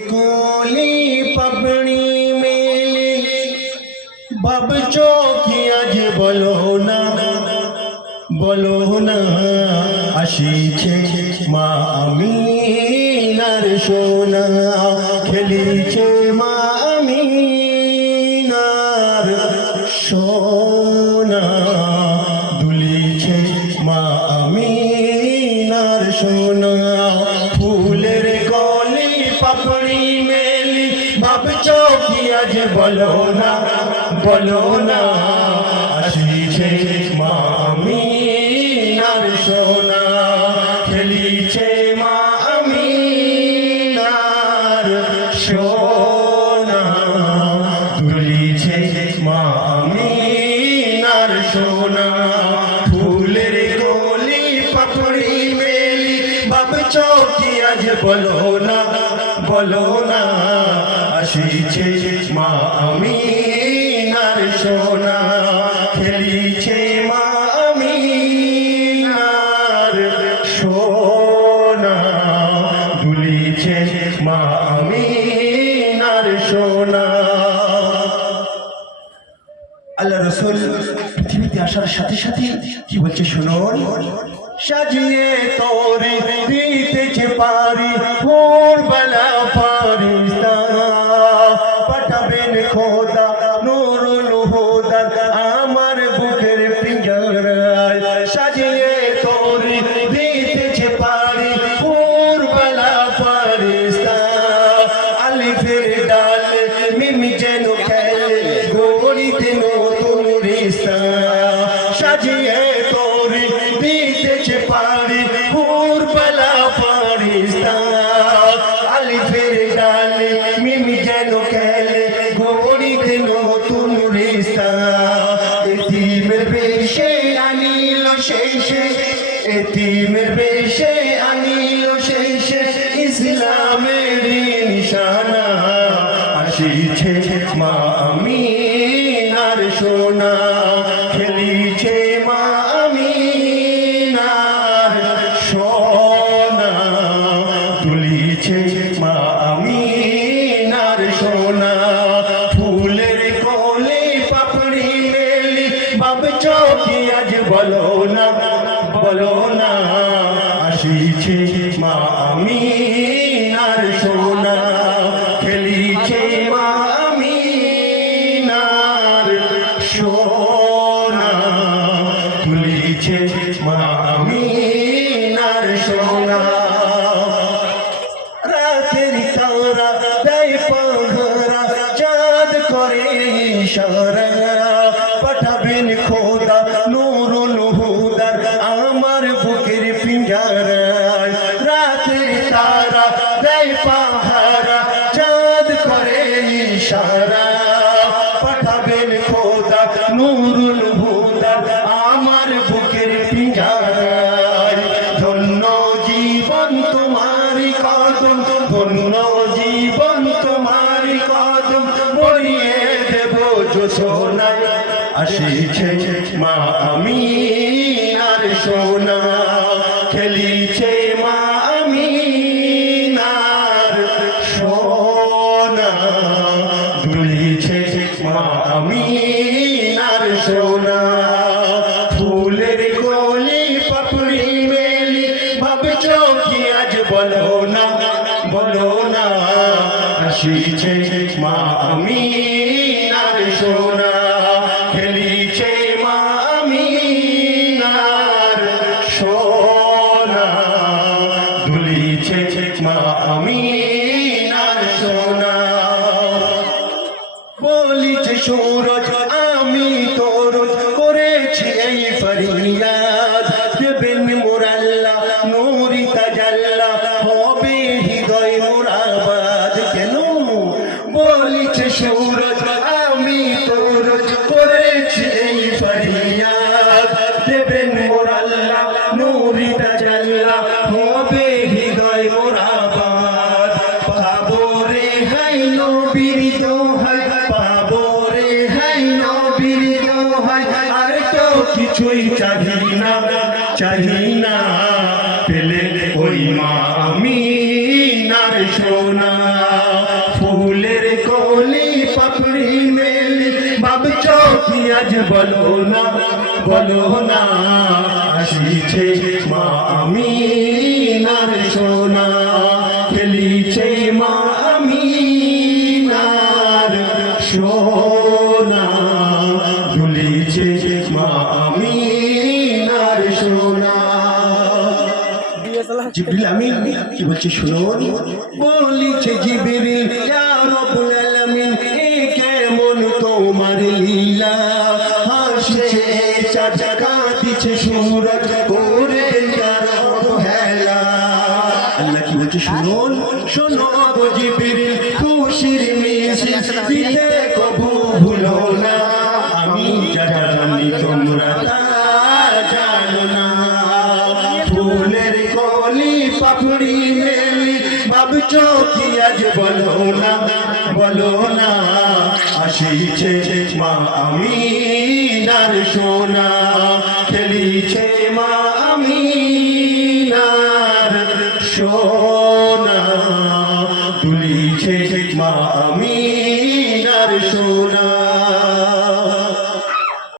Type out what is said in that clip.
कोली पबनी मेली बब चौकिया जे बोलो ना आशिछे मा आमिनार सोना खेलिछे मा आमिनार सोना दुलिछे मा आमिनार सोना फूलेर कली पापड़ी मेली बब चौकिया जे बोलो ना आशिछे मा आमिनार सोना खेलिछे मा आमिनार सोना दुलिछे मा आमिनार सोना फूलेर कली पापड़ी मेली बब चौकिया जे बोलो ना आशिछे मा आमिनार सोना खेलिछे मा आमिनार सोना दुलिछे मा आमिनार सोना। আল্লাহ রাসূল পৃথিবীতে আসার সাথে সাথে কি বলছে শুনুন, সাজিয়ে তোরে দিতেছে পারি ভোরবেলা ফারিস্তা পাঠাবেন খোদা নূরুল হুদা আমার বুকের পিঞ্জরায় সাজিয়ে তোরে দিতেছে পারি ভোরবেলা ফারিস্তা আলিফের ডালে মিম যেন খেলে গড়িতে নতুন রিশতা সাজিয়ে তোরে দিতেছে পারি ভোরবেলা ফারিস্তা আলিফের ডালে মিম যেন খেলে গড়িতে নতুন রিশতা এতিমের বেশে আনিল শেষে এতিমের বেশে আনিল শেষে ইসলামের নিশানা আসিছে মা আমিনার সোনা খেলিছে মা আমিনার সোনা তুলিছে মা আমিনার সোনা ফুলের কোলে পাপড়ি মেলি বাব চৌকিয়া যে বলো না আসিছে মা আমিনার সোনা খেলিছে মা আমিনার সোনা তুলিছে মা আমিনার সোনা। রাতের তারা দেয় পাহারা চাঁদ করে ইশারা পাঠাবেন খোদা নূরুল হুদা আমার বুকের পিঞ্জরায় রাতের তারা দেয় পাহারা চাঁদ করে ইশারা পাঠাবেন খোদা নূরুল হুদা আমার বুকের পিঞ্জরায় ধন্য জীবন তোমারি কদম ধন্য জীবন তোমারি কদম বলিয়ে দেব জোছনায় আসিছে মা আমিনার সোনা খেলিছে মা আমিনার সোনা দুলিছে মা আমিনার সোনা ফুলের কলি পাপড়ি মেলি ভাব চৌকিয়া যে বলো না আসিছে মা আমিনার সোনা খেলিছে মা আমিনার সোনা দুলিছে মা আমিনার সোনা। বলিছে সূরজ আমি তোর করেছি এই ফরিয়াদ দেবেন মোর আল্লাহ নূরি তাজাল্লা হবে হৃদয় মোর আবাদ কেন বলিছে সূরজ আমি তোর করেছি এই ফরিয়াদ দেবেন মোর আল্লাহ নূরি তাজাল্লা হবে হৃদয় মোর আবাদ পাবো রে হাই নবীর দোহাই পাবো রে হাই নবীর দোহাই আর তো কিছুই চাহি না পেলে ওই মা আমিনার সোনা। বলো না আসিছে মা আমিনার সোনা খেলিছে মা আমিনার সোনা দুলিছে মা আমিনার সোনা জিবরিল আমিন কি বলছে শুনুন বলিছে জিবরিল ইয়া রাব্বুল আলামিন এ কেমন তোমার লীলা হাসছে চাঁদ কাঁদিছে সূরজ করে যার অবহেলা আল্লাহ কি বলছে শুনুন শোনো গো জিবরিল খুশির মিছিল দিতে কবু ভুলো না আমি যা জানি তোমরা তা জানো না ফুলের কলি পাপড়ি মেলি ভাবছো কি আজ বলো না আসিছে মা আমিনার সোনা খেলিছে মা আমিনার সোনা দুলিছে মা আমিনার সোনা